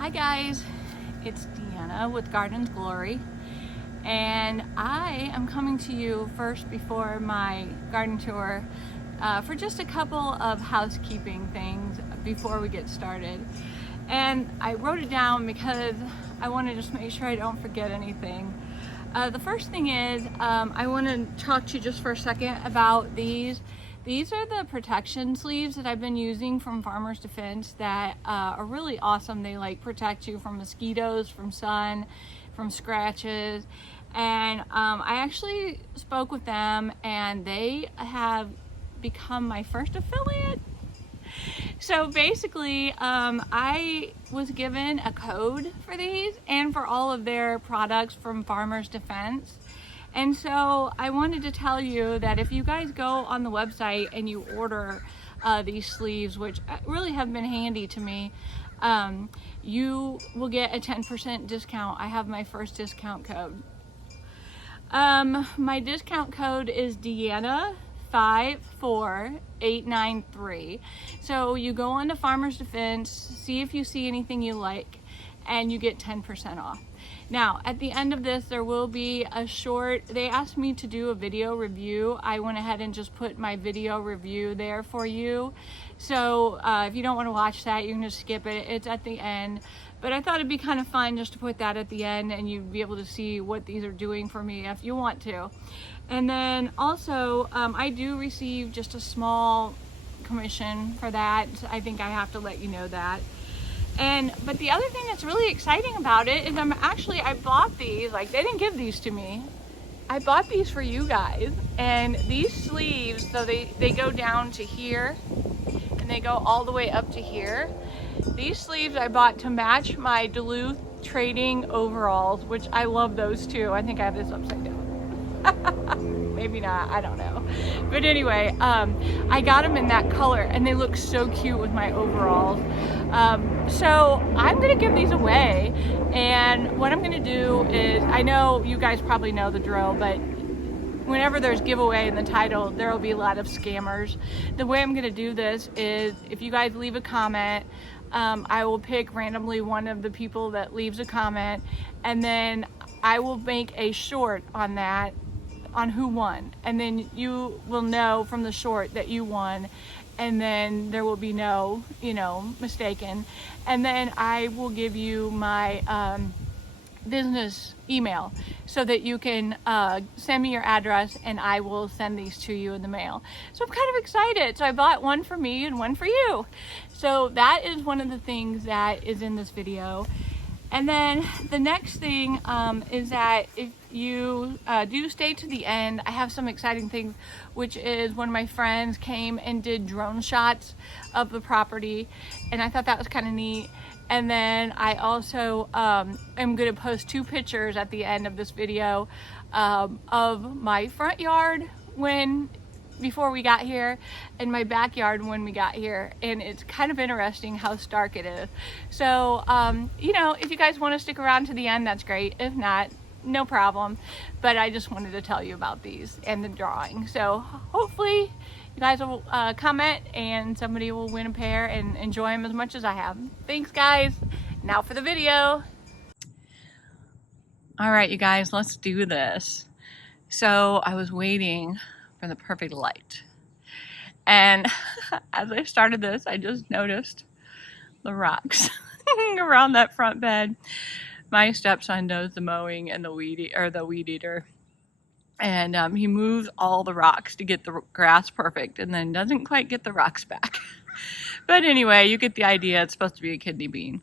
Hi guys, it's Deanna with Garden's Glory, and I am coming to you first before my garden tour for just a couple of housekeeping things before we get started. And I wrote it down because I want to just make sure I don't forget anything. The first thing is I want to talk to you just for a second about these. These are the protection sleeves that I've been using from Farmers Defense that are really awesome. They like protect you from mosquitoes, from sun, from scratches. And I actually spoke with them and they have become my first affiliate. So basically, I was given a code for these and for all of their products from Farmers Defense. And so I wanted to tell you that if you guys go on the website and you order these sleeves, which really have been handy to me, you will get a 10% discount. I have my first discount code. My discount code is Deanna 54893. So you go on to Farmers Defense, see if you see anything you like, and you get 10% off. Now, at the end of this, there will be a short, they asked me to do a video review. I went ahead and just put my video review there for you. So if you don't want to watch that, you can just skip it. It's at the end. But I thought it'd be kind of fun just to put that at the end and you'd be able to see what these are doing for me if you want to. And then also, I do receive just a small commission for that. I think I have to let you know that. But the other thing that's really exciting about it is I bought these, like they didn't give these to me. I bought these for you guys. And these sleeves, so they go down to here and they go all the way up to here. These sleeves I bought to match my Duluth trading overalls, which I love those too. I think I have this upside down. Maybe not, I don't know. But anyway, I got them in that color and they look so cute with my overalls. So I'm gonna give these away, and what I'm gonna do is, I know you guys probably know the drill, but whenever there's giveaway in the title, there will be a lot of scammers. The way I'm gonna do this is, if you guys leave a comment, I will pick randomly one of the people that leaves a comment, and then I will make a short on that, on who won, and then you will know from the short that you won, and then there will be no, mistaken. And then I will give you my business email so that you can send me your address and I will send these to you in the mail. So I'm kind of excited. So I bought one for me and one for you. So that is one of the things that is in this video. And then the next thing is that if you do stay to the end, I have some exciting things, which is one of my friends came and did drone shots of the property, and I thought that was kind of neat. And then I also am going to post 2 pictures at the end of this video of my front yard before we got here, and my backyard when we got here, and it's kind of interesting how stark it is. So if you guys want to stick around to the end, that's great. If not, no problem. But I just wanted to tell you about these and the drawing. So hopefully you guys will comment and somebody will win a pair and enjoy them as much as I have. Thanks guys. Now for the video. All right, you guys, let's do this. So I was waiting for the perfect light, and as I started this, I just noticed the rocks around that front bed. My stepson does the mowing and the weed eater, and he moves all the rocks to get the grass perfect, and then doesn't quite get the rocks back. But anyway, you get the idea. It's supposed to be a kidney bean.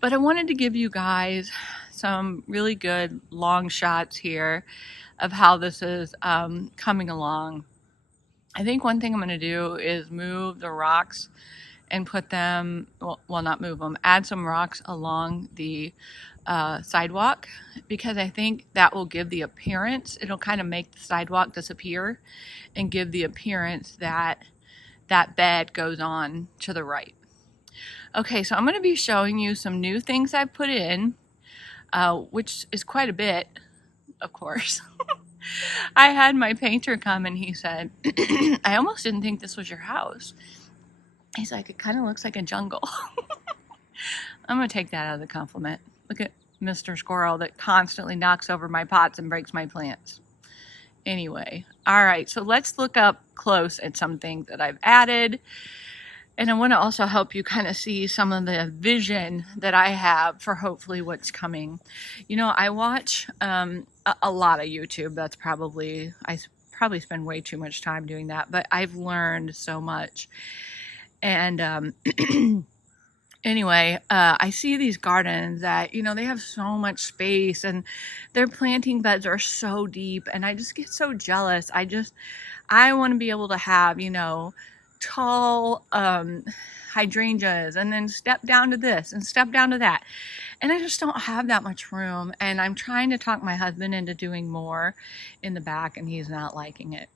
But I wanted to give you guys some really good long shots here of how this is coming along. I think one thing I'm going to do is move the rocks and put them, well not move them, add some rocks along the sidewalk, because I think that will give the appearance, it'll kind of make the sidewalk disappear and give the appearance that that bed goes on to the right. Okay, so I'm going to be showing you some new things I've put in, which is quite a bit, of course. I had my painter come and he said, I almost didn't think this was your house. He's like, it kind of looks like a jungle. I'm gonna take that as a compliment. Look at Mr. Squirrel that constantly knocks over my pots and breaks my plants. Anyway, all right, so let's look up close at some things that I've added. And I want to also help you kind of see some of the vision that I have for hopefully what's coming. You know, I watch a lot of YouTube. That's probably, I probably spend way too much time doing that, but I've learned so much. And anyway, I see these gardens that, you know, they have so much space and their planting beds are so deep, and I just get so jealous. I want to be able to have, you know, tall hydrangeas and then step down to this and step down to that. And I just don't have that much room. And I'm trying to talk my husband into doing more in the back, and he's not liking it.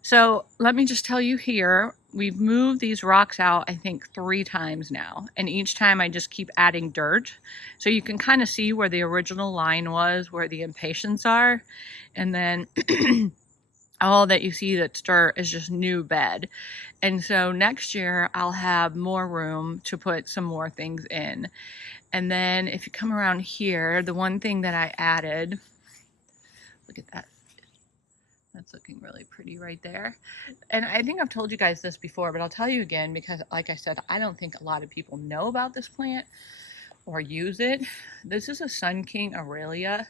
So let me just tell you here, we've moved these rocks out, I think 3 times now. And each time I just keep adding dirt. So you can kind of see where the original line was, where the impatiens are. And then all that you see that's dirt is just new bed. And so next year I'll have more room to put some more things in. And then if you come around here, the one thing that I added, look at that. That's looking really pretty right there. And I think I've told you guys this before, but I'll tell you again because, like I said, I don't think a lot of people know about this plant or use it. This is a Sun King Aurelia.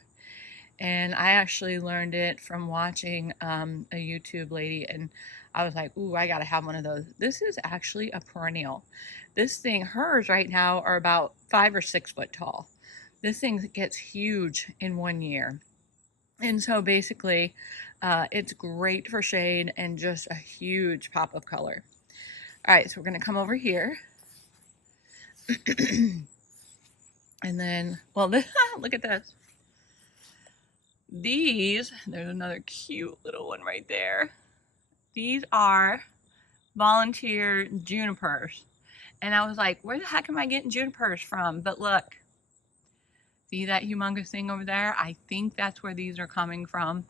And I actually learned it from watching a YouTube lady, and I was like, ooh, I gotta have one of those. This is actually a perennial. This thing, hers right now are about 5 or 6 foot tall. This thing gets huge in 1 year. And so basically, it's great for shade and just a huge pop of color. All right, so we're gonna come over here. And then, well, look at this. These, there's another cute little one right there. These are volunteer junipers. And I was like, where the heck am I getting junipers from? But look, see that humongous thing over there? I think that's where these are coming from.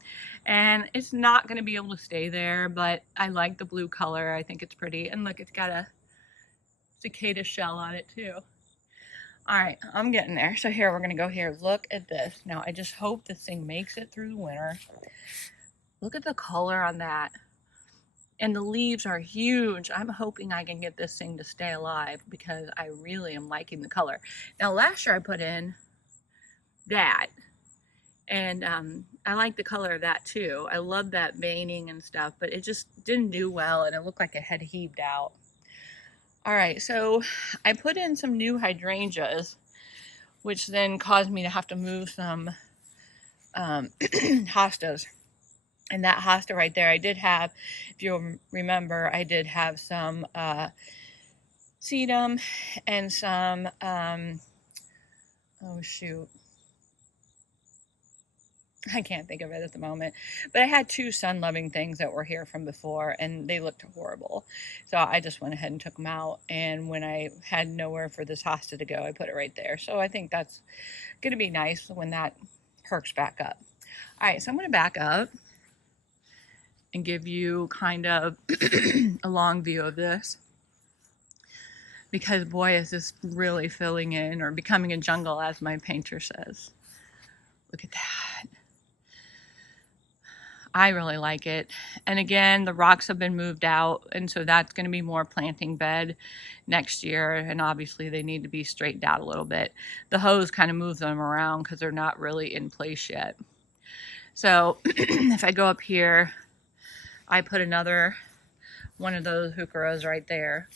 And it's not going to be able to stay there, but I like the blue color. I think it's pretty. And look, it's got a cicada shell on it too. All right, I'm getting there. So here, we're gonna go here. Look at this. Now, I just hope this thing makes it through the winter. Look at the color on that. And the leaves are huge. I'm hoping I can get this thing to stay alive because I really am liking the color. Now, last year I put in that, and I like the color of that too. I love that veining and stuff, but it just didn't do well, and it looked like it had heaved out. All right, so I put in some new hydrangeas, which then caused me to have to move some hostas. And that hosta right there, I did have, if you'll remember, I did have some sedum and some, oh shoot, I can't think of it at the moment, but I had 2 sun-loving things that were here from before, and they looked horrible. So I just went ahead and took them out, and when I had nowhere for this hosta to go, I put it right there. So I think that's going to be nice when that perks back up. All right, so I'm going to back up and give you kind of a long view of this, because boy, is this really filling in or becoming a jungle, as my painter says. Look at that. I really like it. And again, the rocks have been moved out, and so that's going to be more planting bed next year, and obviously they need to be straightened out a little bit. The hose kind of moves them around because they're not really in place yet. So if I go up here, I put another one of those heucheras right there,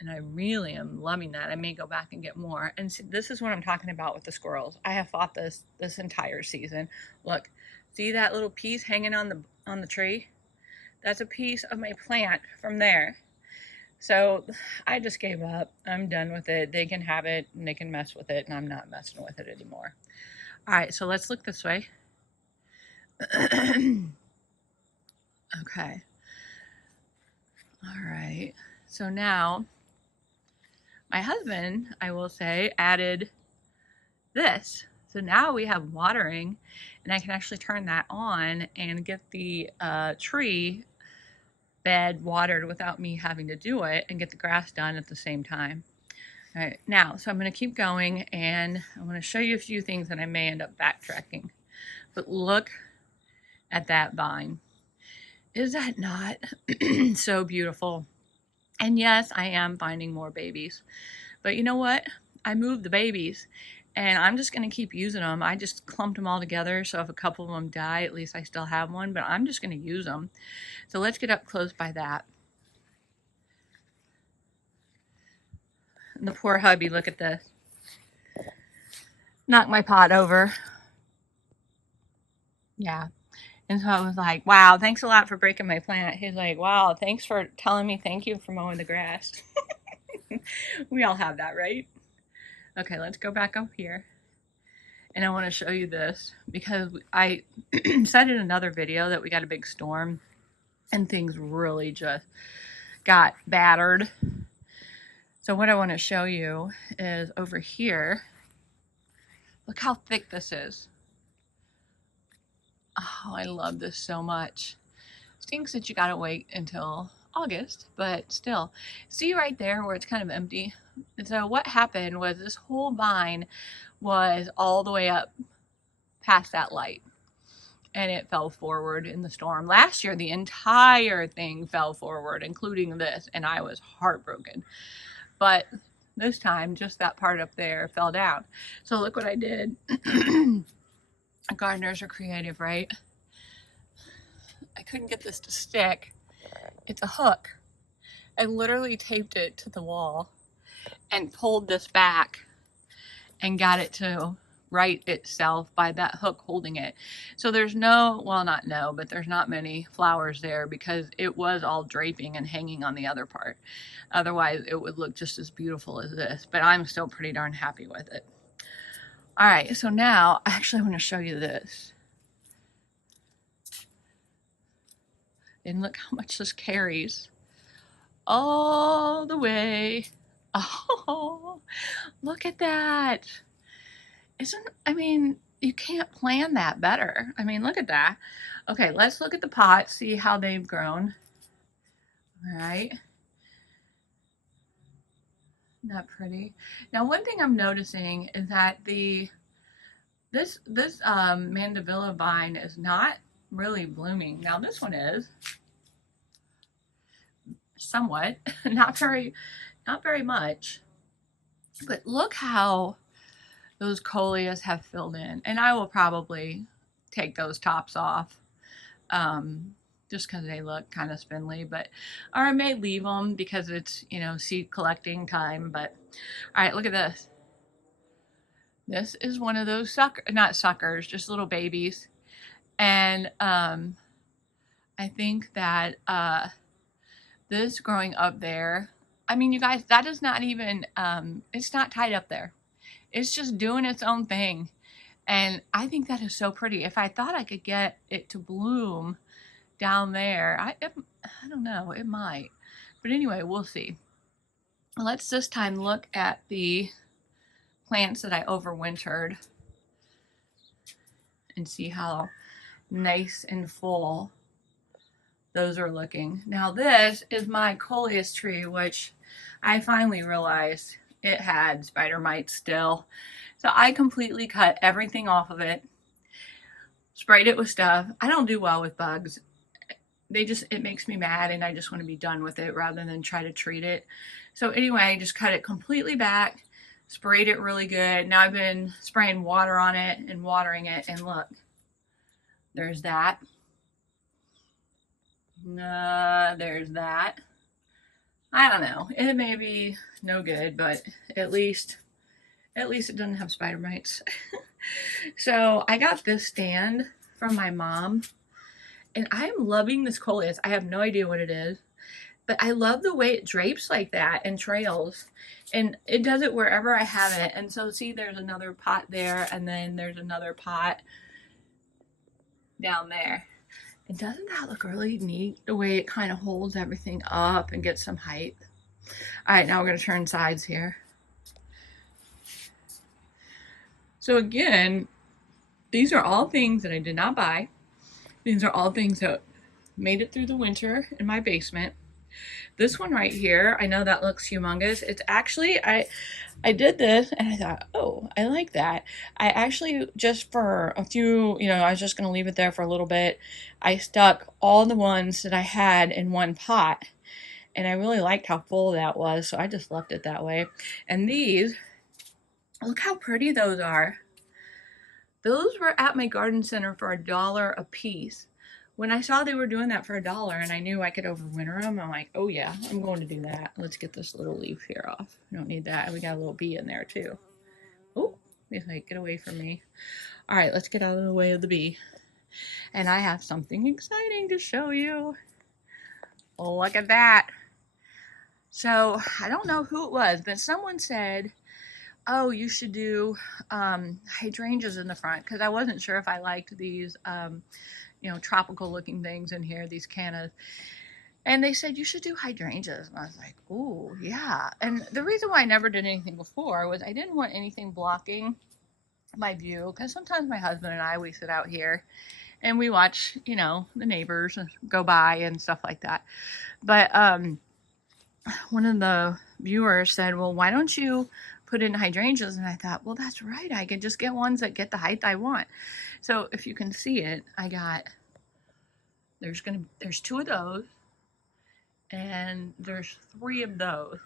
and I really am loving that. I may go back and get more. And see, this is what I'm talking about with the squirrels. I have fought this entire season. Look. See that little piece hanging on the tree? That's a piece of my plant from there. So I just gave up. I'm done with it. They can have it and they can mess with it, and I'm not messing with it anymore. All right, so let's look this way. Okay. All right. So now my husband, I will say, added this. So now we have watering, and I can actually turn that on and get the tree bed watered without me having to do it, and get the grass done at the same time. All right, now, so I'm going to keep going, and I want to show you a few things that I may end up backtracking. But look at that vine. Is that not so beautiful? And yes, I am finding more babies. But you know what? I moved the babies, and I'm just going to keep using them. I just clumped them all together, so if a couple of them die, at least I still have one. But I'm just going to use them. So let's get up close by that. And the poor hubby, look at this. Knocked my pot over. Yeah. And so I was like, wow, thanks a lot for breaking my plant. He's like, wow, thanks for telling me thank you for mowing the grass. We all have that, right? Okay, let's go back up here. And I want to show you this because I said in another video that we got a big storm and things really just got battered. So what I want to show you is over here. Look how thick this is. Oh, I love this so much. Stinks that you gotta wait until August, but still. See right there where it's kind of empty? And so what happened was this whole vine was all the way up past that light. And it fell forward in the storm. Last year, the entire thing fell forward, including this, and I was heartbroken. But this time, just that part up there fell down. So look what I did. Gardeners are creative, right? I couldn't get this to stick. It's a hook. I literally taped it to the wall and pulled this back and got it to right itself by that hook holding it. So there's no, well, not no, but there's not many flowers there because it was all draping and hanging on the other part. Otherwise, it would look just as beautiful as this, but I'm still pretty darn happy with it. All right, so now I actually want to show you this. And look how much this carries all the way. Oh, look at that. I mean, you can't plan that better. I mean, look at that. Okay, let's look at the pots, see how they've grown. All right. Not pretty. Now, one thing I'm noticing is that this mandevilla vine is not really blooming. Now, this one is somewhat, not very much. But look how those coleus have filled in, and I will probably take those tops off just because they look kind of spindly, but or I may leave them because it's, you know, seed collecting time. But all right, look at this. This is one of those not suckers, just little babies. And I think that this growing up there, I mean, you guys, that is not even it's not tied up there. It's just doing its own thing. And I think that is so pretty. If I thought I could get it to bloom down there, I don't know, it might. But anyway, we'll see. Let's this time look at the plants that I overwintered and see how nice and full those are looking. Now this is my coleus tree, which I finally realized it had spider mites still. So I completely cut everything off of it, sprayed it with stuff. I don't do well with bugs. It makes me mad, and I just want to be done with it rather than try to treat it. So anyway, I just cut it completely back, sprayed it really good. Now I've been spraying water on it and watering it, and look, there's that. There's that. I don't know. It may be no good, but at least it doesn't have spider mites. So I got this stand from my mom, and I'm loving this coleus. I have no idea what it is, but I love the way it drapes like that and trails, and it does it wherever I have it. And so see, there's another pot there, and then there's another pot down there. And doesn't that look really neat, the way it kind of holds everything up and gets some height? All right, now we're going to turn sides here. So again, these are all things that I did not buy. These are all things that made it through the winter in my basement. This one right here, I know that looks humongous. It's actually, I did this and I thought, oh, I like that. I actually, just for a few, you know, I was just going to leave it there for a little bit. I stuck all the ones that I had in one pot, and I really liked how full that was, so I just left it that way. And these, look how pretty those are. Those were at my garden center for $1 a piece. When I saw they were doing that for $1 and I knew I could overwinter them, I'm like, oh yeah, I'm going to do that. Let's get this little leaf here off. We don't need that. We got a little bee in there too. Oh, he's like, get away from me. All right, let's get out of the way of the bee. And I have something exciting to show you. Oh, look at that. So I don't know who it was, but someone said, oh, you should do hydrangeas in the front, because I wasn't sure if I liked these you know, tropical looking things in here, these cannas. And they said, you should do hydrangeas. And I was like, ooh, yeah. And the reason why I never did anything before was I didn't want anything blocking my view, because sometimes my husband and I, we sit out here and we watch, you know, the neighbors go by and stuff like that. But one of the viewers said, well, why don't you put in hydrangeas? And I thought, well, that's right. I could just get ones that get the height I want. So if you can see it, I got, there's 2 of those, and there's 3 of those.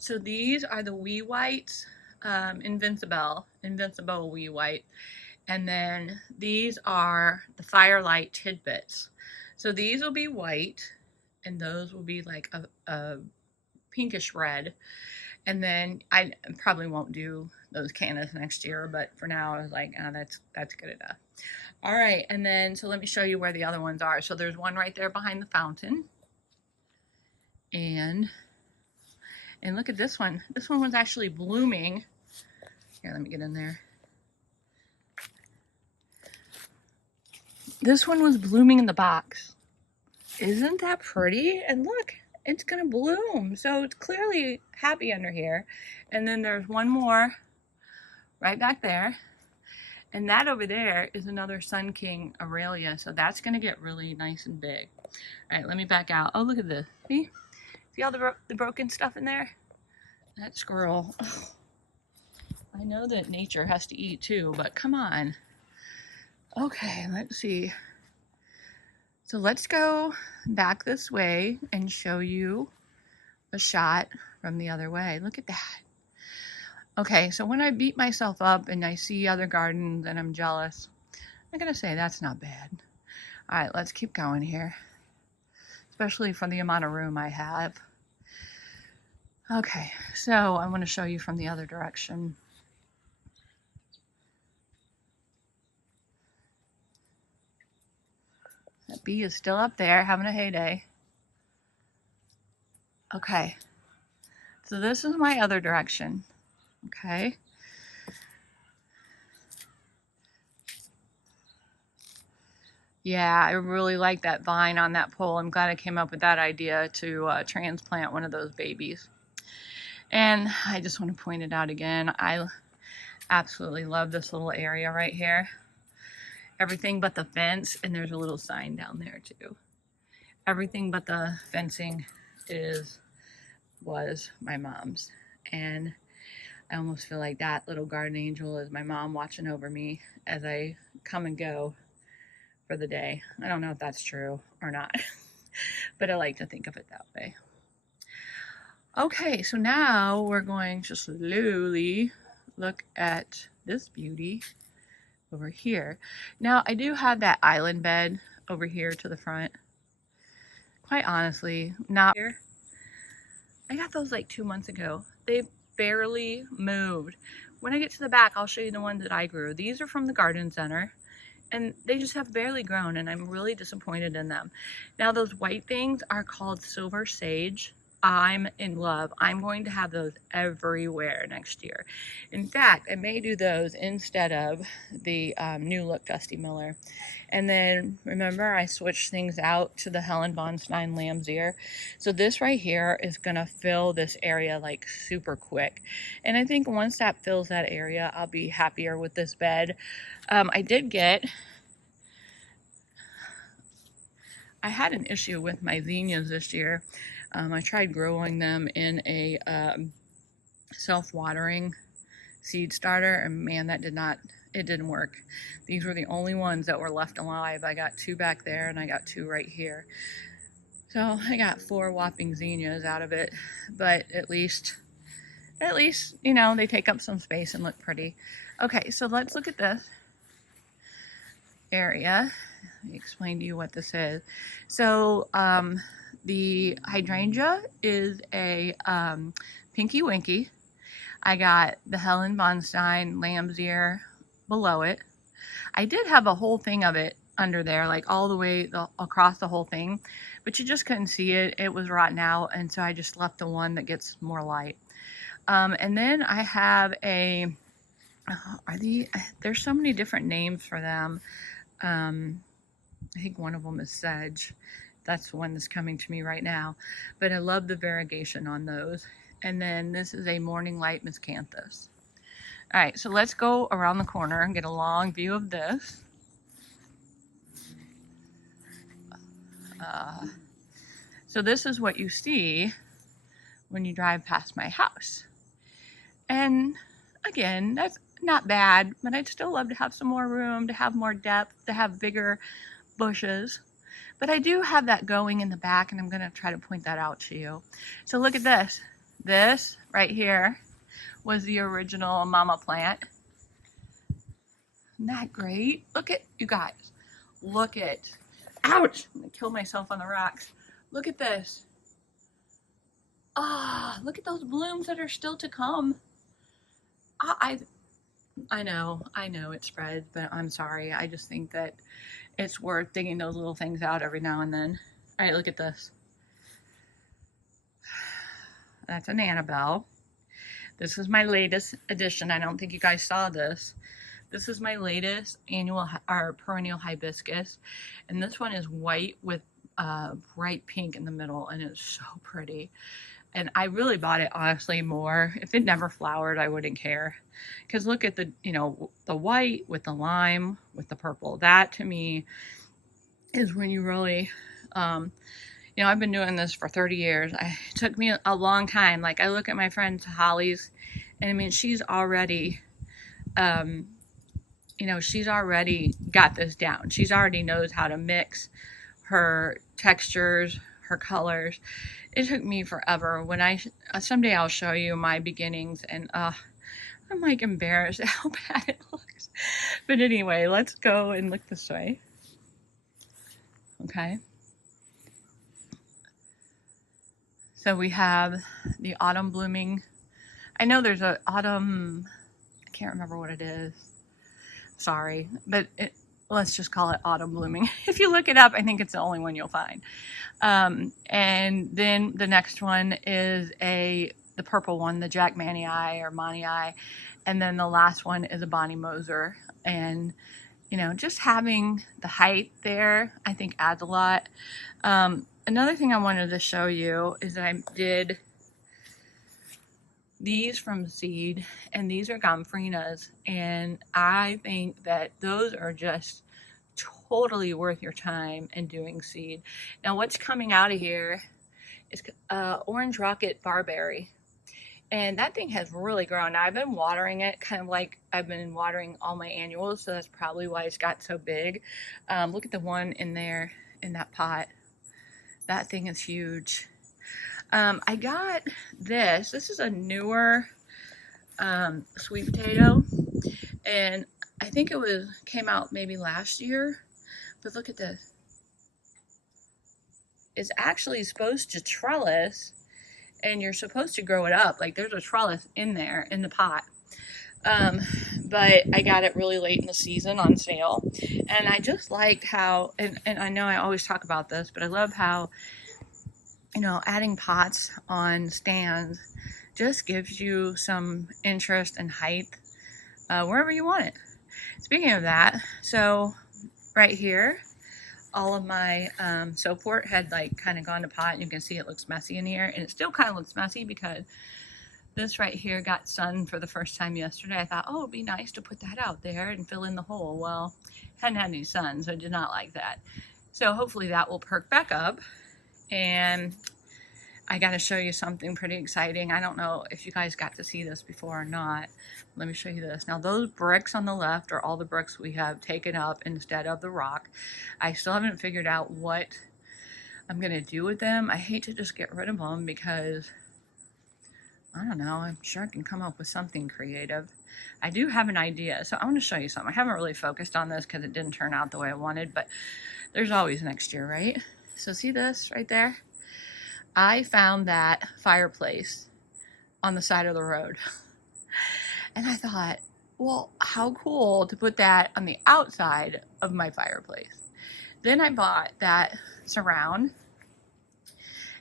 So these are the wee whites, Invincible wee white. And then these are the Firelight tidbits. So these will be white, and those will be like a pinkish red. And then I probably won't do those cannas next year, but for now I was like, oh, that's good enough. All right, and then so let me show you where the other ones are. So there's one right there behind the fountain. And look at this one. This one was actually blooming. Here, let me get in there. This one was blooming in the box. Isn't that pretty? And look, it's gonna bloom. So it's clearly happy under here. And then there's one more right back there. And that over there is another Sun King Aurelia. So that's gonna get really nice and big. All right, let me back out. Oh, look at this. See all the broken stuff in there? That squirrel. Oh, I know that nature has to eat too, but come on. Okay, let's see. So let's go back this way and show you a shot from the other way. Look at that. Okay, so when I beat myself up and I see other gardens and I'm jealous, I'm gonna say that's not bad. All right, let's keep going here, especially for the amount of room I have. Okay, so I want to show you from the other direction. That bee is still up there having a heyday. Okay, so this is my other direction. Okay. Yeah, I really like that vine on that pole. I'm glad I came up with that idea to transplant one of those babies. And I just want to point it out again. I absolutely love this little area right here. Everything but the fence, and there's a little sign down there too. Everything but the fencing was my mom's. And I almost feel like that little garden angel is my mom watching over me as I come and go for the day. I don't know if that's true or not, but I like to think of it that way. Okay, so now we're going to slowly look at this beauty over here. Now, I do have that island bed over here to the front. Quite honestly, not here. I got those like 2 months ago. They barely moved. When I get to the back, I'll show you the ones that I grew. These are from the garden center, and they just have barely grown, and I'm really disappointed in them. Now, those white things are called silver sage. I'm in love. I'm going to have those everywhere next year. In fact, I may do those instead of the new look Dusty Miller. And then remember, I switched things out to the Helen von Stein Lamb's Ear. So this right here is gonna fill this area like super quick. And I think once that fills that area, I'll be happier with this bed. I had an issue with my zinnias this year. I tried growing them in a self-watering seed starter, and man, it didn't work. These were the only ones that were left alive. I got 2 back there and I got 2 right here. So I got 4 whopping zinnias out of it, but at least, you know, they take up some space and look pretty. Okay, so let's look at this area. Let me explain to you what this is. So the hydrangea is a Pinky Winky. I got the Helen Bonstein lamb's ear below it. I did have a whole thing of it under there, like all the way across the whole thing, but you just couldn't see it. It was rotten out, and so I just left the one that gets more light. And then I have a, there's so many different names for them. I think one of them is sedge. That's the one that's coming to me right now. But I love the variegation on those. And then this is a Morning Light Miscanthus. All right, so let's go around the corner and get a long view of this. So this is what you see when you drive past my house. And again, that's not bad, but I'd still love to have some more room, to have more depth, to have bigger bushes. But I do have that going in the back, and I'm going to try to point that out to you. So look at this. This right here was the original mama plant. Isn't that great? Look at, you guys, look at, ouch, I'm going to kill myself on the rocks. Look at this. Ah, look at those blooms that are still to come. I know it spreads, but I'm sorry. I just think that it's worth digging those little things out every now and then. All right, look at this. That's an Annabelle. This is my latest addition. I don't think you guys saw this. This is my latest annual or perennial hibiscus, and this one is white with bright pink in the middle, and it's so pretty. And I really bought it honestly more. If it never flowered, I wouldn't care. Because look at the, you know, the white with the lime with the purple. That to me is when you really, you know, I've been doing this for 30 years. It took me a long time. Like I look at my friend Holly's, and I mean, she's already, you know, she's already got this down. She's already knows how to mix her textures, her colors. It took me forever. When someday I'll show you my beginnings, and I'm like embarrassed at how bad it looks. But anyway, let's go and look this way. Okay. So we have the autumn blooming. I know there's an autumn, I can't remember what it is. Sorry, but let's just call it autumn blooming. If you look it up, I think it's the only one you'll find. And then the next one is the purple one, the Jack Manii or Manii. And then the last one is a Bonnie Moser. And, you know, just having the height there, I think adds a lot. Another thing I wanted to show you is that I did these from seed, and these are Gomphrenias, and I think that those are just totally worth your time in doing seed. Now what's coming out of here is Orange Rocket Barberry, and that thing has really grown. Now I've been watering it kind of like I've been watering all my annuals, so that's probably why it's got so big. Look at the one in there in that pot. That thing is huge. I got this. This is a newer sweet potato, and I think it came out maybe last year. But look at this. It's actually supposed to trellis, and you're supposed to grow it up. Like there's a trellis in there in the pot. But I got it really late in the season on sale, and I just liked how, and I know I always talk about this, but I love how, you know, adding pots on stands just gives you some interest and height wherever you want it. Speaking of that, so right here, all of my soapwort had like kind of gone to pot, and you can see it looks messy in here, and it still kind of looks messy because this right here got sun for the first time yesterday. I thought, oh, it'd be nice to put that out there and fill in the hole. Well, hadn't had any sun, so I did not like that. So hopefully that will perk back up. And I got to show you something pretty exciting. I don't know if you guys got to see this before or not. Let me show you this. Now, those bricks on the left are all the bricks we have taken up instead of the rock. I still haven't figured out what I'm going to do with them. I hate to just get rid of them because, I don't know, I'm sure I can come up with something creative. I do have an idea, so I want to show you something. I haven't really focused on this because it didn't turn out the way I wanted, but there's always next year, right? So see this right there? I found that fireplace on the side of the road. And I thought, well, how cool to put that on the outside of my fireplace. Then I bought that surround.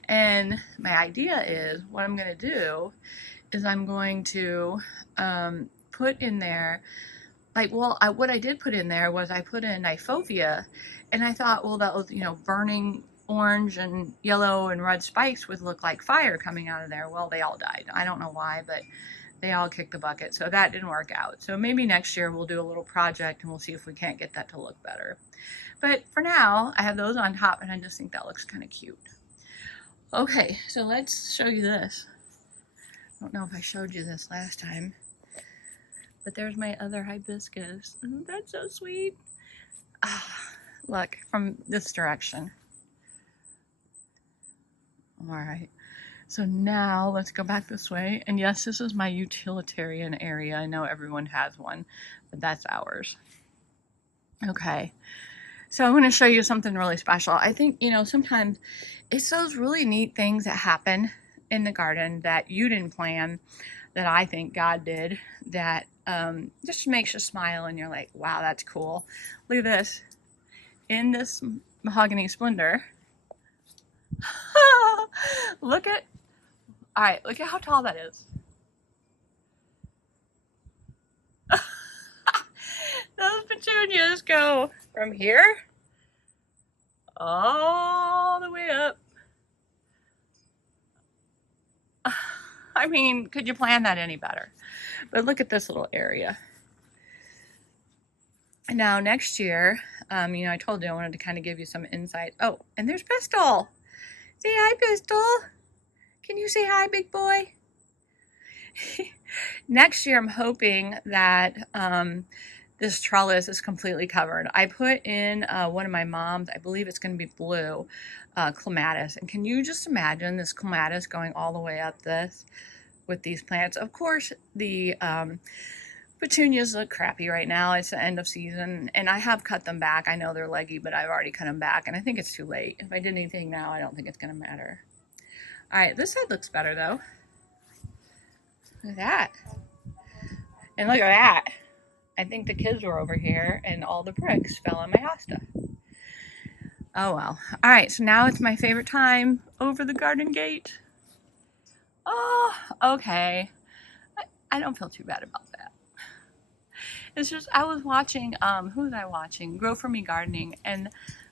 And my idea is, what I'm going to do is I'm going to put in there, what I did put in there was I put in Nifovia. And I thought, well, that was, burning orange and yellow and red spikes would look like fire coming out of there. Well, they all died. I don't know why, but they all kicked the bucket. So that didn't work out. So maybe next year we'll do a little project and we'll see if we can't get that to look better. But for now, I have those on top and I just think that looks kind of cute. Okay, so let's show you this. I don't know if I showed you this last time, but there's my other hibiscus. Isn't that so sweet? Look, from this direction. All right, so now let's go back this way. And yes, this is my utilitarian area. I know everyone has one, but that's ours. Okay, so I'm going to show you something really special. I think, sometimes it's those really neat things that happen in the garden that you didn't plan, that I think God did, that just makes you smile and you're like, wow, that's cool. Look at this. In this mahogany splendor, look at how tall that is. Those petunias go from here all the way up. I mean, could you plan that any better? But look at this little area. Now, next year, I told you I wanted to kind of give you some insight. Oh, and there's Pistol. Say hi, Pistol. Can you say hi, big boy? Next year, I'm hoping that this trellis is completely covered. I put in one of my mom's, I believe it's going to be blue, clematis. And can you just imagine this clematis going all the way up this with these plants? Of course, the petunias look crappy right now. It's the end of season, and I have cut them back. I know they're leggy, but I've already cut them back, and I think it's too late. If I did anything now, I don't think it's going to matter. All right, this side looks better, though. Look at that. And look at that. I think the kids were over here, and all the bricks fell on my hosta. Oh, well. All right, so now it's my favorite time, over the garden gate. Oh, okay. I don't feel too bad about that. It's just, I was watching, who was I watching? Grow For Me Gardening, and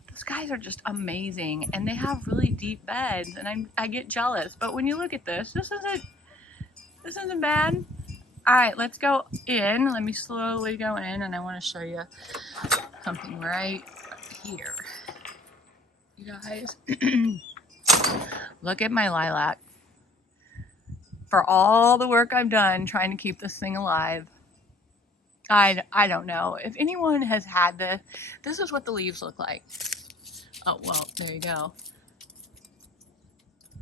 those guys are just amazing, and they have really deep beds, and I get jealous. But when you look at this isn't bad. All right, let's go in. Let me slowly go in, and I want to show you something right here. You guys, look at my lilac. For all the work I've done trying to keep this thing alive, I don't know. If anyone has had this is what the leaves look like. Oh, well, there you go.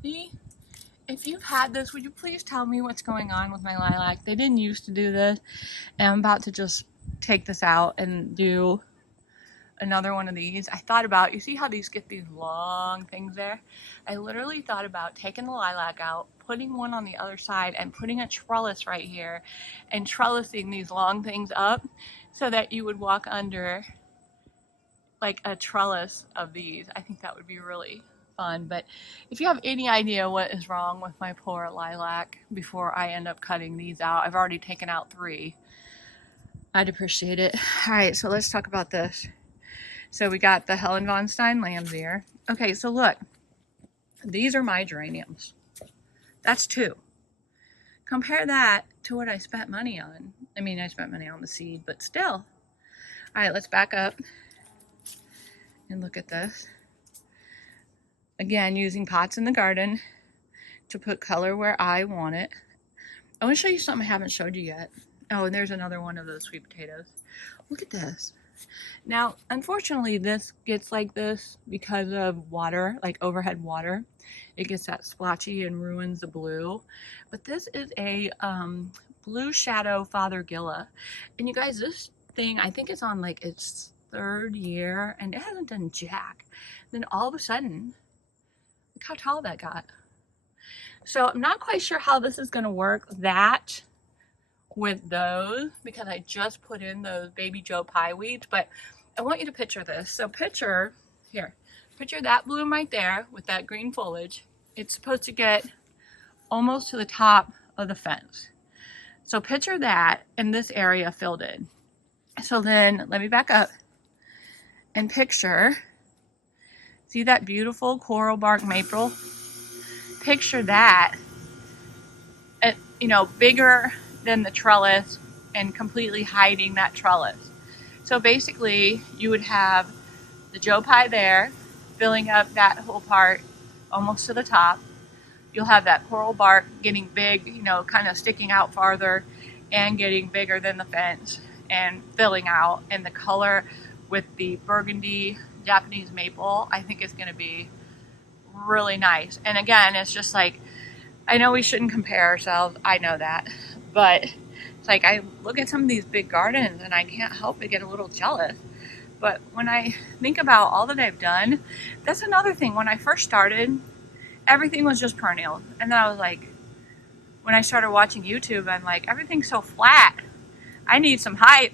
See? If you've had this, would you please tell me what's going on with my lilac? They didn't used to do this, and I'm about to just take this out and do another one of these. I thought about, you see how these get these long things there? I literally thought about taking the lilac out, putting one on the other side, and putting a trellis right here, and trellising these long things up so that you would walk under like a trellis of these. I think that would be really fun. But if you have any idea what is wrong with my poor lilac before I end up cutting these out, I've already taken out 3. I'd appreciate it. All right, so let's talk about this. So we got the Helen von Stein lamb's ear. Okay, so look, these are my geraniums. That's 2. Compare that to what I spent money on. I mean, I spent money on the seed, but still. All right, let's back up and look at this. Again, using pots in the garden. to put color where I want it. I want to show you something I haven't showed you yet. Oh, and there's another one of those sweet potatoes. Look at this. Now, unfortunately, this gets like this because of water, like overhead water. It gets that splotchy and ruins the blue. But this is a blue shadow Fothergilla. And you guys, this thing, I think it's on like its 3rd year and it hasn't done jack. Then all of a sudden, look how tall that got. So I'm not quite sure how this is going to work that with those, because I just put in those baby Joe Pye weeds, but I want you to picture this. So picture that bloom right there with that green foliage. It's supposed to get almost to the top of the fence. So picture that and this area filled in. So then let me back up and picture, see that beautiful coral bark maple? Picture that, you know, bigger than the trellis and completely hiding that trellis. So basically you would have the Joe Pye there filling up that whole part almost to the top. You'll have that coral bark getting big, you know, kind of sticking out farther and getting bigger than the fence and filling out. And the color with the burgundy Japanese maple, I think is going to be really nice. And again, it's just like, I know we shouldn't compare ourselves. I know that. But it's like I look at some of these big gardens and I can't help but get a little jealous. But when I think about all that I've done, that's another thing. When I first started, everything was just perennials. And then I was like, when I started watching YouTube, I'm like, everything's so flat. I need some height.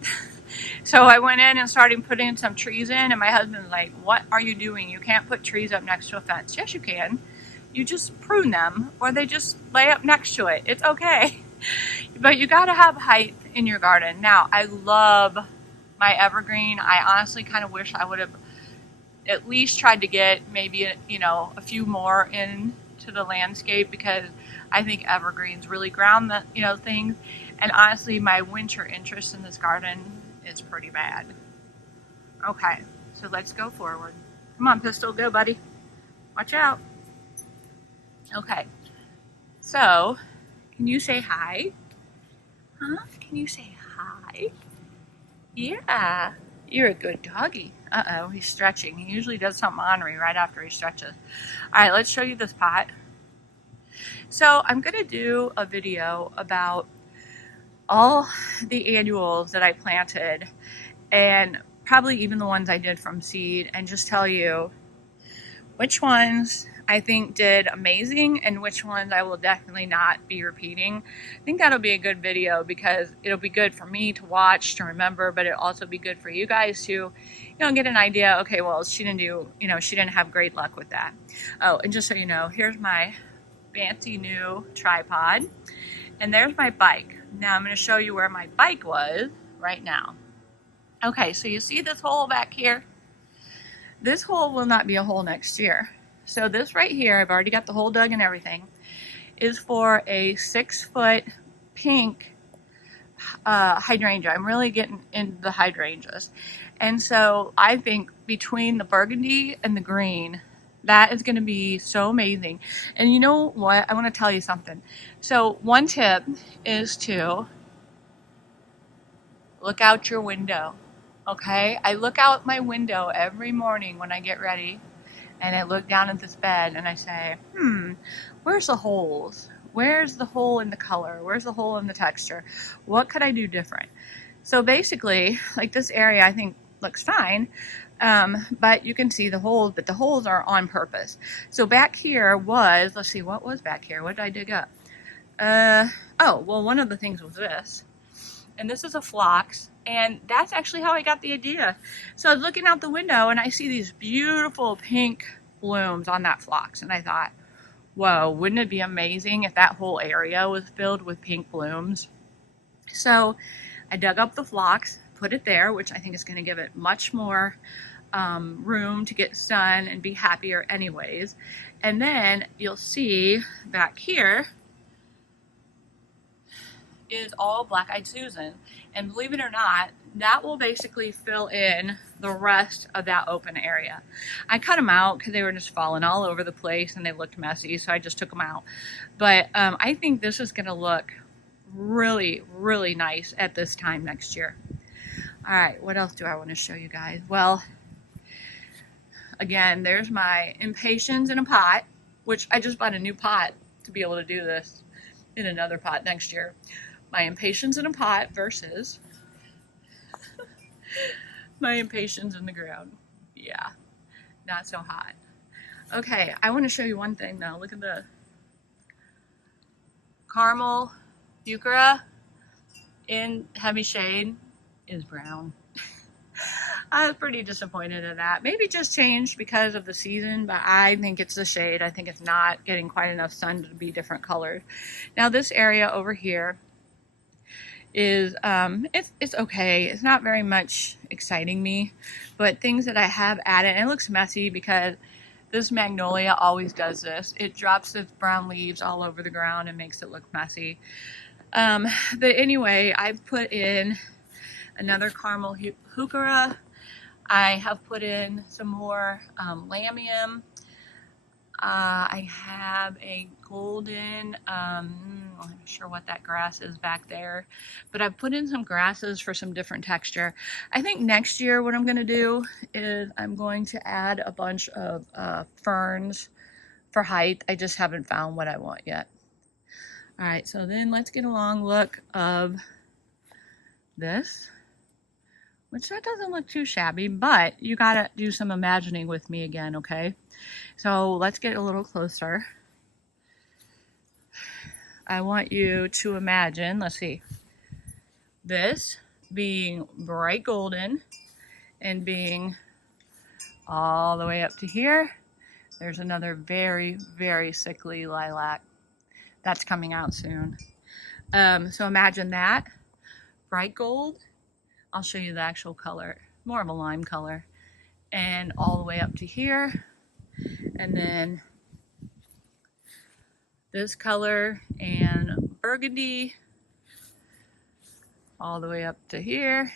So I went in and started putting some trees in, and my husband's like, what are you doing? You can't put trees up next to a fence. Yes, you can. You just prune them, or they just lay up next to it. It's okay. But you gotta have height in your garden. Now, I love my evergreen. I honestly kind of wish I would have at least tried to get maybe, you know, a few more into the landscape, because I think evergreens really ground the, you know, things. And honestly, my winter interest in this garden is pretty bad. Okay, so let's go forward. Come on, Pistol, go, buddy. Watch out. Okay, so can you say hi? Huh? Can you say hi? Yeah, you're a good doggy. Uh-oh, he's stretching. He usually does something ornery right after he stretches. All right, let's show you this pot. So I'm going to do a video about all the annuals that I planted, and probably even the ones I did from seed, and just tell you which ones I think did amazing and which ones I will definitely not be repeating. I think that'll be a good video because it'll be good for me to watch, to remember, but it'll also be good for you guys to, you know, get an idea. Okay, well, she didn't do, you know, she didn't have great luck with that. Oh, and just so you know, here's my fancy new tripod, and there's my bike. Now I'm going to show you where my bike was right now. Okay, so you see this hole back here? This hole will not be a hole next year. So this right here, I've already got the hole dug and everything, is for a 6-foot pink hydrangea. I'm really getting into the hydrangeas. And so I think between the burgundy and the green, that is going to be so amazing. And you know what? I want to tell you something. So one tip is to look out your window. Okay? I look out my window every morning when I get ready, and I look down at this bed and I say, where's the holes? Where's the hole in the color? Where's the hole in the texture? What could I do different? So basically, like this area I think looks fine, but you can see the holes, but the holes are on purpose. So back here was, let's see, what was back here? What did I dig up? Oh, well, one of the things was this. And this is a phlox, and that's actually how I got the idea. So I was looking out the window and I see these beautiful pink blooms on that phlox, and I thought, whoa, wouldn't it be amazing if that whole area was filled with pink blooms? So I dug up the phlox, put it there, which I think is going to give it much more room to get sun and be happier anyways. And then you'll see back here is all Black-Eyed Susan. And believe it or not, that will basically fill in the rest of that open area. I cut them out because they were just falling all over the place and they looked messy, so I just took them out. But I think this is going to look really, really nice at this time next year. All right, what else do I want to show you guys? Well, again, there's my impatiens in a pot, which I just bought a new pot to be able to do this in another pot next year. My impatiens in a pot versus my impatiens in the ground. Yeah, not so hot. Okay, I want to show you one thing though. Look at the caramel euchera in heavy shade is brown. I was pretty disappointed in that. Maybe just changed because of the season, but I think it's the shade. I think it's not getting quite enough sun to be different colors. Now this area over here is, it's okay. It's not very much exciting me, but things that I have added, and it looks messy because this magnolia always does this. It drops its brown leaves all over the ground and makes it look messy. But anyway, I've put in another caramel heuchera. I have put in some more lamium. I have a golden, I'm not sure what that grass is back there, but I've put in some grasses for some different texture. I think next year what I'm going to do is I'm going to add a bunch of ferns for height. I just haven't found what I want yet. All right, so then let's get a long look of this, which that doesn't look too shabby, but you gotta do some imagining with me again, okay? So let's get a little closer. I want you to imagine, let's see, this being bright golden and being all the way up to here. There's another very, very sickly lilac that's coming out soon. So imagine that, bright gold. I'll show you the actual color, more of a lime color, and all the way up to here. And then this color and burgundy all the way up to here.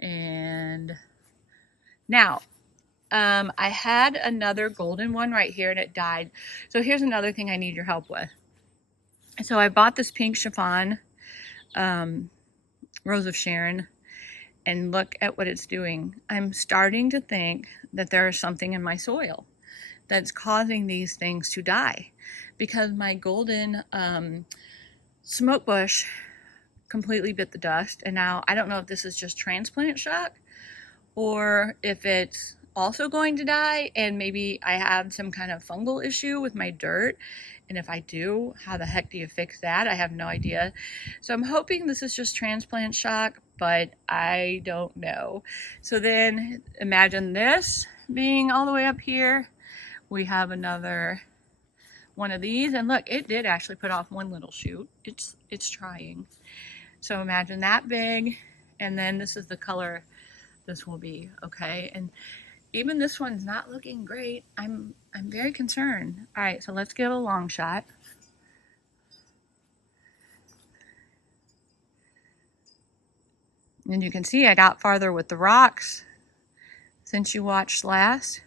And now, I had another golden one right here and it died. So here's another thing I need your help with. So I bought this pink chiffon, Rose of Sharon, and look at what it's doing. I'm starting to think that there is something in my soil that's causing these things to die, because my golden smoke bush completely bit the dust, and now I don't know if this is just transplant shock or if it's also going to die, and maybe I have some kind of fungal issue with my dirt. And if I do, how the heck do you fix that? I have no idea. So I'm hoping this is just transplant shock, but I don't know. So then imagine this being all the way up here. We have another one of these, and look, it did actually put off one little shoot. It's trying. So imagine that big, and then this is the color this will be, okay? And even this one's not looking great. I'm very concerned. All right, so let's give a long shot. And you can see I got farther with the rocks since you watched last.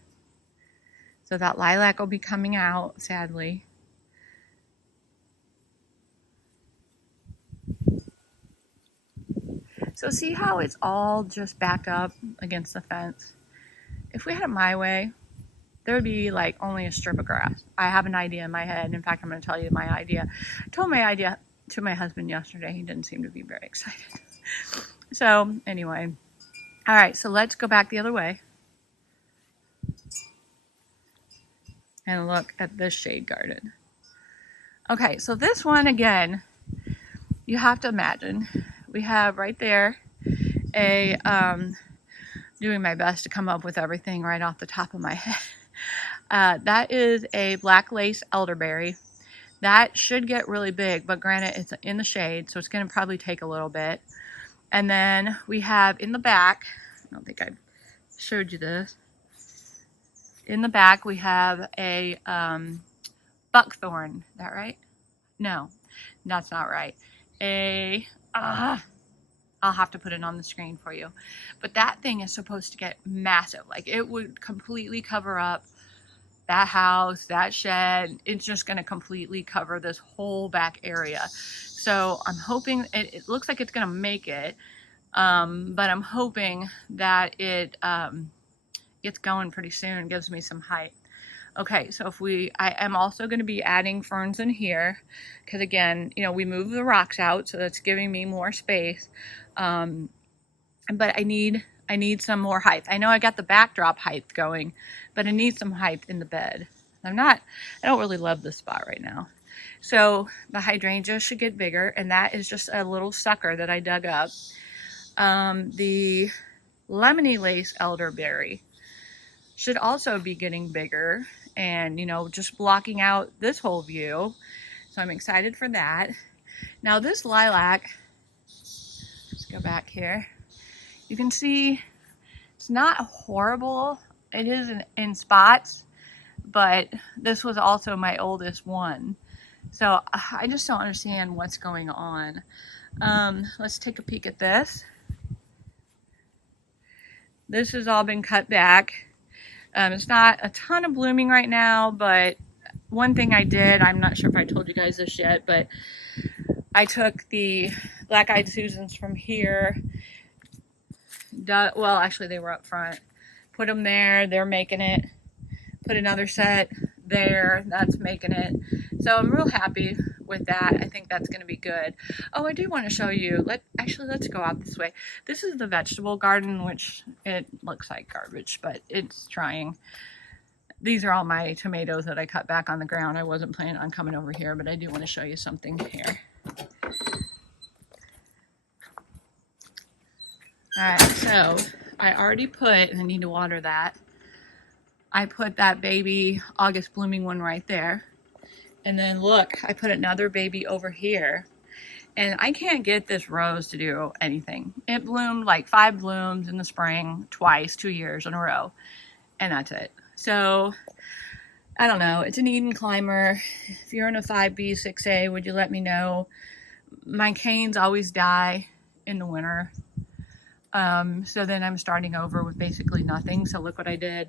So that lilac will be coming out, sadly. So see how it's all just backed up against the fence? If we had it my way, there would be like only a strip of grass. I have an idea in my head. In fact, I'm going to tell you my idea. I told my idea to my husband yesterday. He didn't seem to be very excited. So anyway, all right, so let's go back the other way and look at this shade garden. Okay, so this one, again, you have to imagine. We have right there a, doing my best to come up with everything right off the top of my head. That is a black lace elderberry. That should get really big, but granted, it's in the shade, so it's going to probably take a little bit. And then we have in the back, I don't think I showed you this. In the back, we have a buckthorn. Is that right? No, that's not right. I'll have to put it on the screen for you. But that thing is supposed to get massive. Like it would completely cover up that house, that shed. It's just going to completely cover this whole back area. So I'm hoping, it looks like it's going to make it. But I'm hoping that it gets going pretty soon, gives me some height. Okay, so I am also going to be adding ferns in here because again, you know, we moved the rocks out, so that's giving me more space. But I need some more height. I know I got the backdrop height going, but I need some height in the bed. I don't really love this spot right now. So the hydrangea should get bigger, and that is just a little sucker that I dug up. The lemony lace elderberry should also be getting bigger and, you know, just blocking out this whole view. So I'm excited for that. Now this lilac, let's go back here. You can see it's not horrible. It is in spots, but this was also my oldest one. So I just don't understand what's going on. Let's take a peek at this. This has all been cut back. It's not a ton of blooming right now, but one thing I did, I'm not sure if I told you guys this yet, but I took the black-eyed Susans from here. Well, actually they were up front. Put them there, they're making it. Put another set there, that's making it. So I'm real happy with that. I think that's going to be good. Oh, I do want to show you. Let's go out this way. This is the vegetable garden, which it looks like garbage, but it's trying. These are all my tomatoes that I cut back on the ground. I wasn't planning on coming over here, but I do want to show you something here. Alright, so I already put, and I need to water that, I put that baby August blooming one right there. And then look, I put another baby over here. And I can't get this rose to do anything. It bloomed like 5 blooms in the spring, twice, 2 years in a row. And that's it. So, I don't know. It's an Eden climber. If you're in a 5B, 6A, would you let me know? My canes always die in the winter. So then I'm starting over with basically nothing. So look what I did.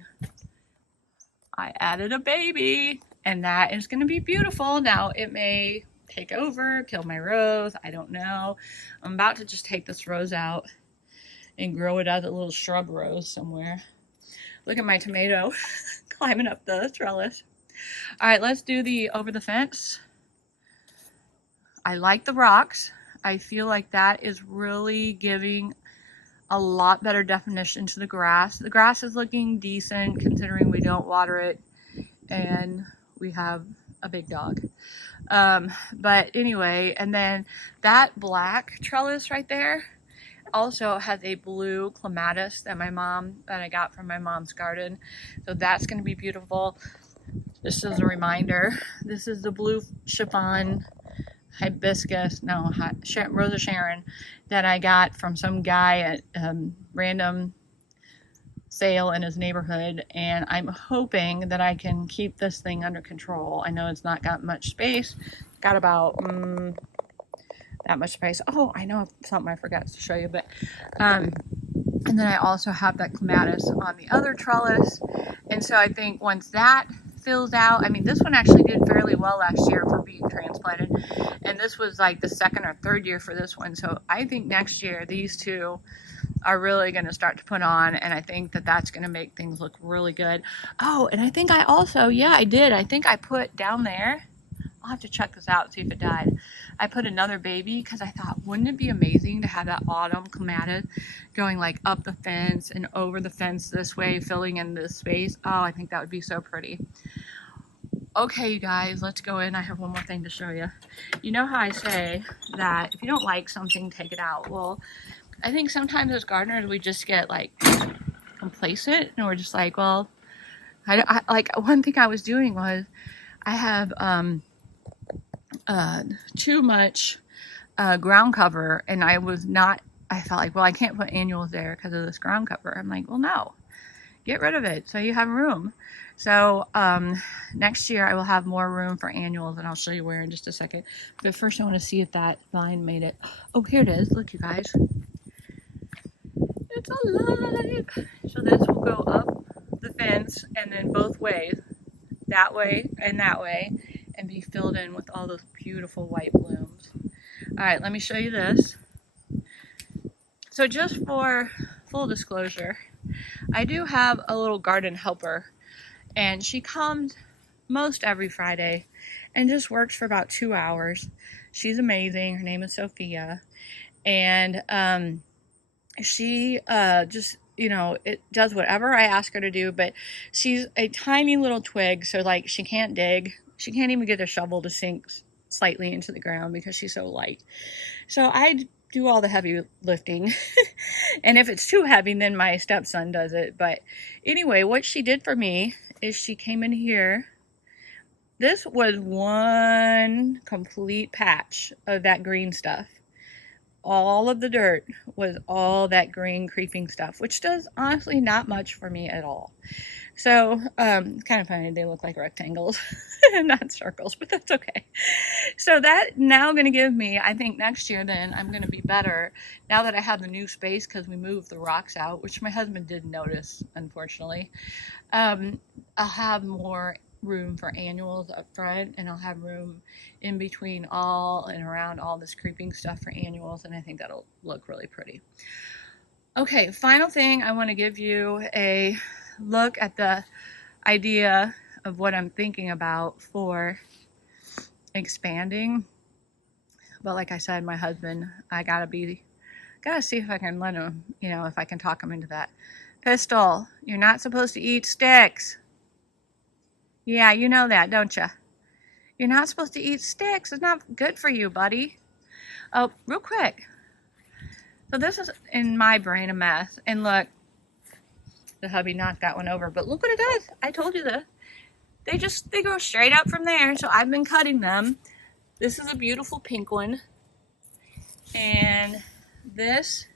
I added a baby. And that is going to be beautiful. Now, it may take over, kill my rose. I don't know. I'm about to just take this rose out and grow it as a little shrub rose somewhere. Look at my tomato climbing up the trellis. All right, let's do the over the fence. I like the rocks. I feel like that is really giving a lot better definition to the grass. The grass is looking decent considering we don't water it. And we have a big dog. But anyway, and then that black trellis right there also has a blue clematis that I got from my mom's garden. So that's going to be beautiful. This is a reminder. This is the blue chiffon hibiscus, no, Rosa Sharon that I got from some guy at random sale in his neighborhood, and I'm hoping that I can keep this thing under control. I know it's not got much space. Got about that much space. Oh, I know something I forgot to show you, but and then I also have that clematis on the other trellis, and so I think once that fills out, I mean, this one actually did fairly well last year for being transplanted, and this was like the 2nd or 3rd year for this one. So I think next year these two are really going to start to put on, and I think that that's going to make things look really good. Oh, and I think I also, yeah, I did. I think I put down there, I'll have to check this out, see if it died. I put another baby because I thought, wouldn't it be amazing to have that autumn clematis going like up the fence and over the fence this way, filling in this space? Oh, I think that would be so pretty. Okay, you guys, let's go in. I have one more thing to show you. You know how I say that if you don't like something, take it out? Well, I think sometimes as gardeners, we just get like complacent and we're just like, well, I like one thing I was doing was I have too much ground cover, and I felt like, well, I can't put annuals there because of this ground cover. I'm like, well, no, get rid of it so you have room. So next year I will have more room for annuals, and I'll show you where in just a second. But first I want to see if that vine made it. Oh, here it is. Look, you guys. It's alive. So this will go up the fence and then both ways, that way, and be filled in with all those beautiful white blooms. All right, let me show you this. So just for full disclosure, I do have a little garden helper, and she comes most every Friday and just works for about 2 hours. She's amazing. Her name is Sophia, and she just, you know, it does whatever I ask her to do, but she's a tiny little twig, so like she can't dig. She can't even get a shovel to sink slightly into the ground because she's so light. So I do all the heavy lifting. And if it's too heavy, then my stepson does it. But anyway, what she did for me is she came in here. This was one complete patch of that green stuff. All of the dirt was all that green creeping stuff, which does honestly not much for me at all. So it's kind of funny, they look like rectangles and not circles, but that's okay. So that now going to give me, I think next year then I'm going to be better now that I have the new space, because we moved the rocks out, which my husband didn't notice, unfortunately. I'll have more room for annuals up front, and I'll have room in between all and around all this creeping stuff for annuals, and I think that'll look really pretty. Okay, final thing, I want to give you a look at the idea of what I'm thinking about for expanding. But like I said, my husband, I gotta see if I can let him, you know, if I can talk him into that. Pistol, you're not supposed to eat sticks. Yeah, you know that, don't you? You're not supposed to eat sticks. It's not good for you, buddy. Oh, real quick. So this is, in my brain, a mess. And look, the hubby knocked that one over. But look what it does. I told you this. They go straight up from there. So I've been cutting them. This is a beautiful pink one. And this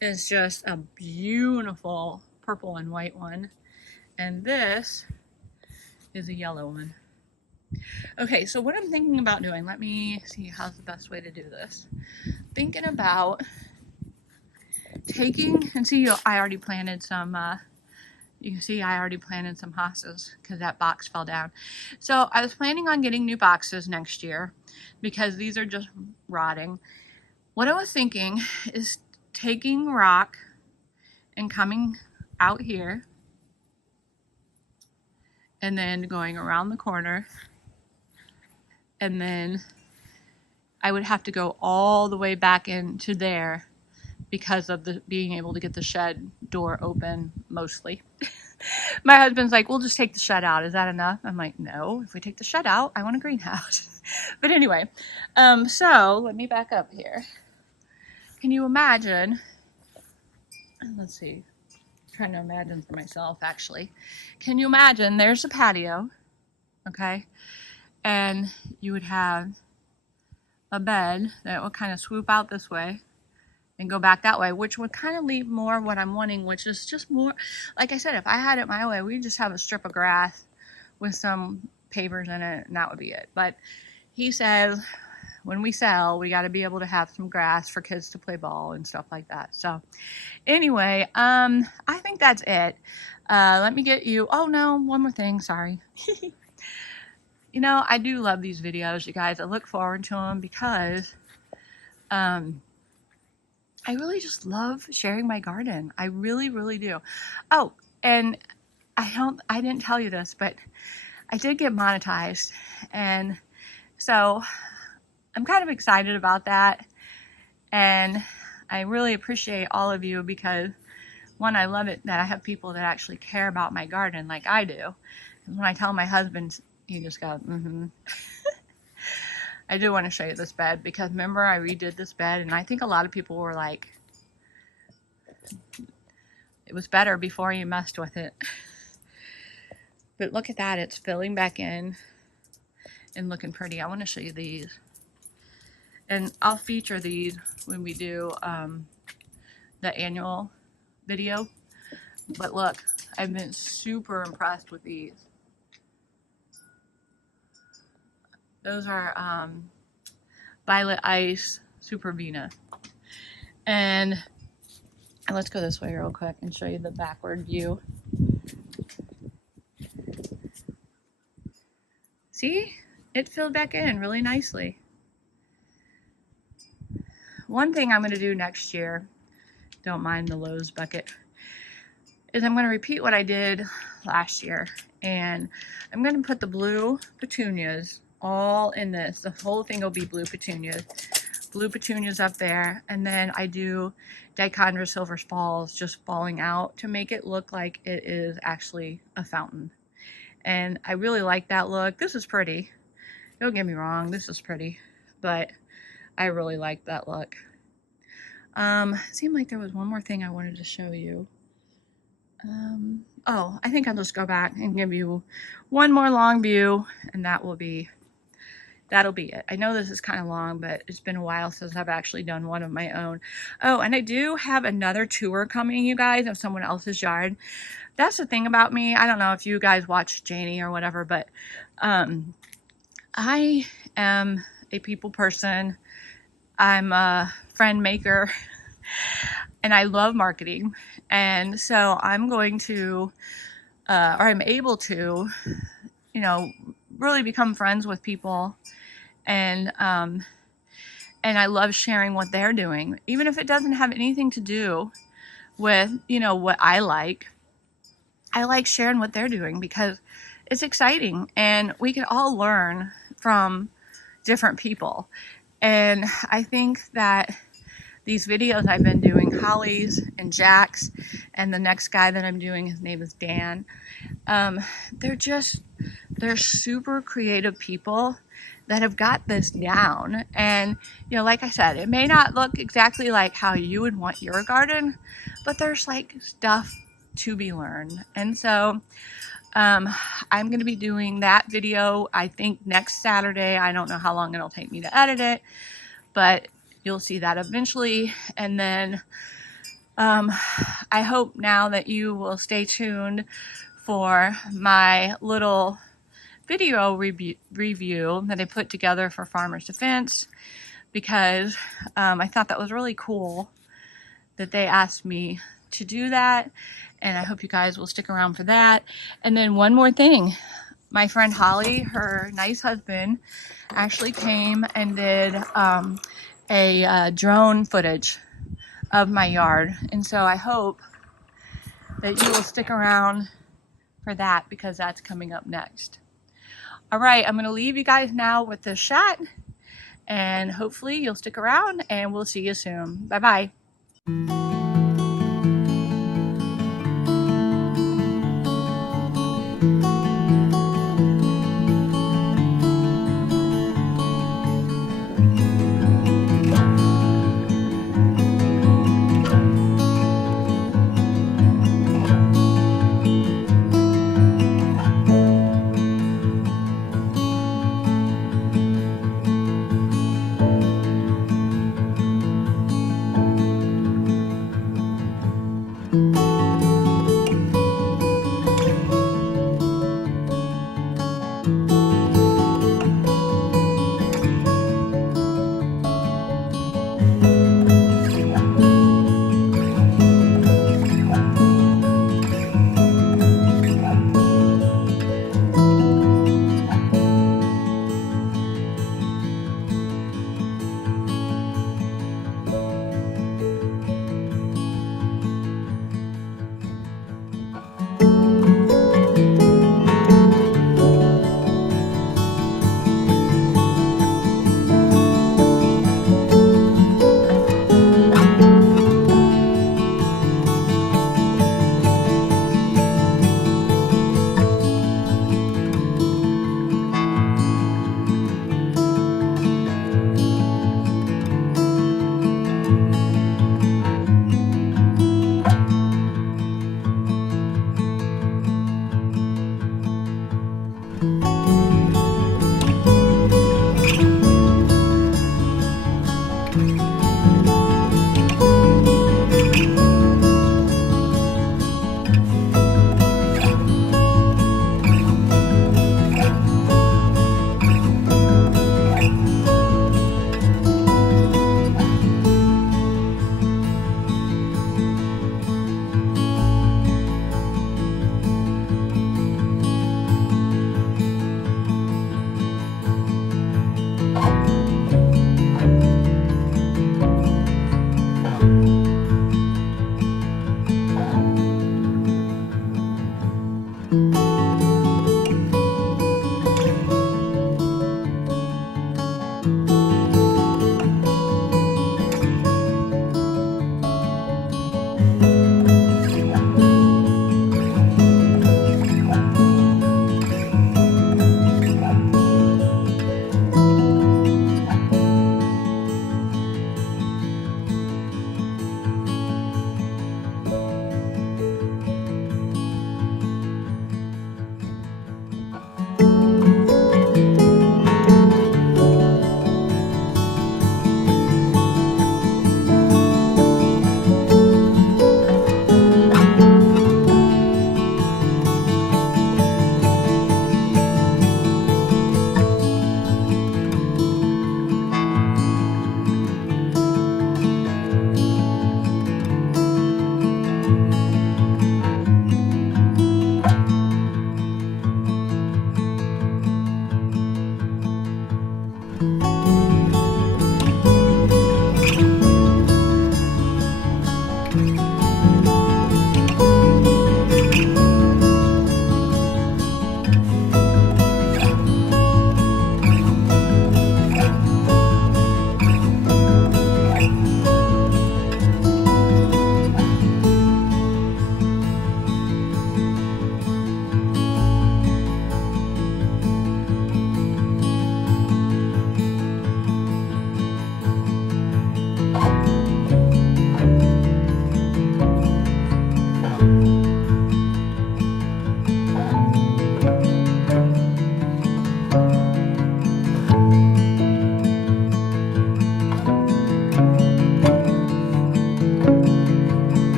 is just a beautiful purple and white one. And this is a yellow one. Okay, so what I'm thinking about doing, let me see how's the best way to do this. Thinking about taking, and see, I already planted some, you can see I already planted some hostas because that box fell down. So I was planning on getting new boxes next year because these are just rotting. What I was thinking is taking rock and coming out here and then going around the corner, and then I would have to go all the way back into there because of the being able to get the shed door open mostly. My husband's like, we'll just take the shed out. Is that enough? I'm like, no, if we take the shed out, I want a greenhouse. But anyway, so let me back up here. Can you imagine? Let's see. I'm trying to imagine for myself, actually. Can you imagine? There's a patio, okay? And you would have a bed that would kind of swoop out this way and go back that way, which would kind of leave more what I'm wanting, which is just more, like I said, if I had it my way, we'd just have a strip of grass with some pavers in it, and that would be it. But he says when we sell, we got to be able to have some grass for kids to play ball and stuff like that. So anyway, I think that's it. Let me get you, oh no, one more thing, sorry. You know, I do love these videos, you guys. I look forward to them because I really just love sharing my garden. I really, really do. Oh, and I didn't tell you this, but I did get monetized. And so I'm kind of excited about that. And I really appreciate all of you because, one, I love it that I have people that actually care about my garden like I do. And when I tell my husband, he just goes, mm-hmm. I do want to show you this bed because remember I redid this bed, and I think a lot of people were like, it was better before you messed with it. But look at that, it's filling back in and looking pretty. I want to show you these. And I'll feature these when we do the annual video. But look, I've been super impressed with these. Those are Violet Ice Super Vena. And let's go this way real quick and show you the backward view. See? It filled back in really nicely. One thing I'm going to do next year, don't mind the Lowe's bucket, is I'm going to repeat what I did last year. And I'm going to put the blue petunias all in this. The whole thing will be blue petunias. Blue petunias up there. And then I do dichondra silver spalls just falling out to make it look like it is actually a fountain. And I really like that look. This is pretty. Don't get me wrong, this is pretty. But I really like that look. It seemed like there was one more thing I wanted to show you. Oh, I think I'll just go back and give you one more long view, and that'll be it. I know this is kind of long, but it's been a while since I've actually done one of my own. Oh, and I do have another tour coming, you guys, of someone else's yard. That's the thing about me. I don't know if you guys watch Janie or whatever, but I am a people person. I'm a friend maker, and I love marketing. And so I'm going to, or I'm able to, you know, really become friends with people. And I love sharing what they're doing, even if it doesn't have anything to do with, you know, what I like sharing what they're doing because it's exciting and we can all learn from different people. And I think that these videos I've been doing, Holly's and Jack's, and the next guy that I'm doing, his name is Dan, they're super creative people that have got this down. And, you know, like I said, it may not look exactly like how you would want your garden, but there's like stuff to be learned. And so I'm going to be doing that video, I think next Saturday. I don't know how long it'll take me to edit it, but you'll see that eventually. And then I hope now that you will stay tuned for my little video review that I put together for Farmers Defense, because I thought that was really cool that they asked me to do that, and I hope you guys will stick around for that. And then one more thing, my friend Holly, her nice husband, actually came and did a drone footage of my yard, and so I hope that you will stick around for that because that's coming up next. All right, I'm going to leave you guys now with this shot, and hopefully you'll stick around, and we'll see you soon. Bye-bye.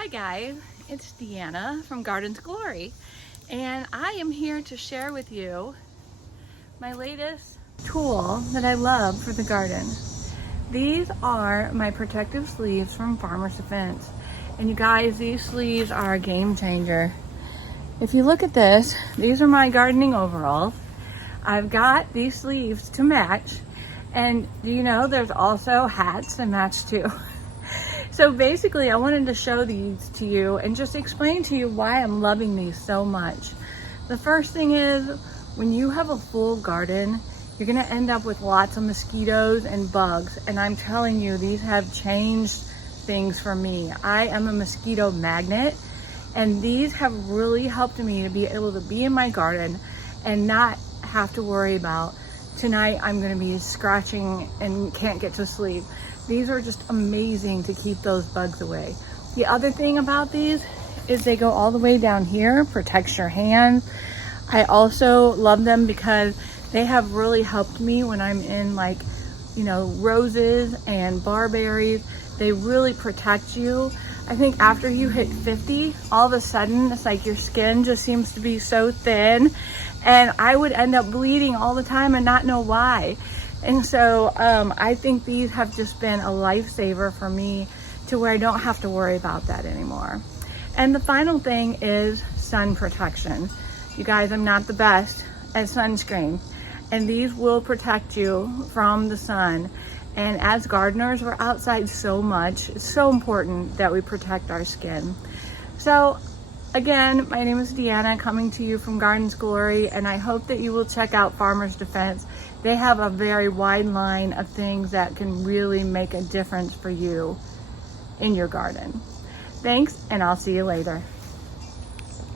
Hi guys, it's Deanna from Garden's Glory, and I am here to share with you my latest tool that I love for the garden. These are my protective sleeves from Farmer's Defense, and you guys, these sleeves are a game changer. If you look at this, these are my gardening overalls. I've got these sleeves to match, and do you know there's also hats that match too. So basically I wanted to show these to you and just explain to you why I'm loving these so much. The first thing is, when you have a full garden, you're gonna end up with lots of mosquitoes and bugs, and I'm telling you, these have changed things for me. I am a mosquito magnet, and these have really helped me to be able to be in my garden and not have to worry about tonight I'm gonna be scratching and can't get to sleep. These are just amazing to keep those bugs away. The other thing about these is they go all the way down here, protects your hands. I also love them because they have really helped me when I'm in, like, you know, roses and barberries. They really protect you. I think after you hit 50, all of a sudden it's like your skin just seems to be so thin, and I would end up bleeding all the time and not know why. And so I think these have just been a lifesaver for me, to where I don't have to worry about that anymore. And the final thing is sun protection. You guys, I'm not the best at sunscreen, and these will protect you from the sun. And as gardeners, we're outside so much. It's so important that we protect our skin. So again, my name is Deanna, coming to you from Garden's Glory, and I hope that you will check out Farmer's Defense. They have a very wide line of things that can really make a difference for you in your garden. Thanks, and I'll see you later.